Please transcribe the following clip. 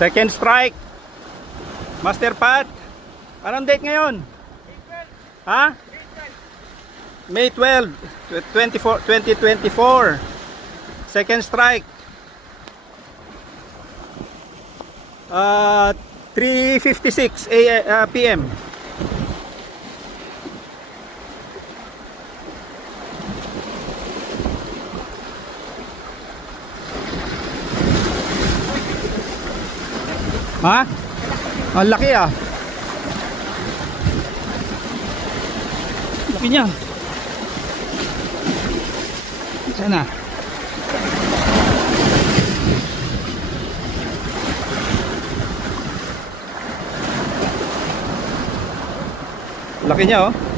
Second strike. Master Pat. Anong date ngayon? Ha? May 12, 2024. Second strike. 3:56 PM. Ha? Ang laki ah. Laki niya. Sana. Laki niya oh.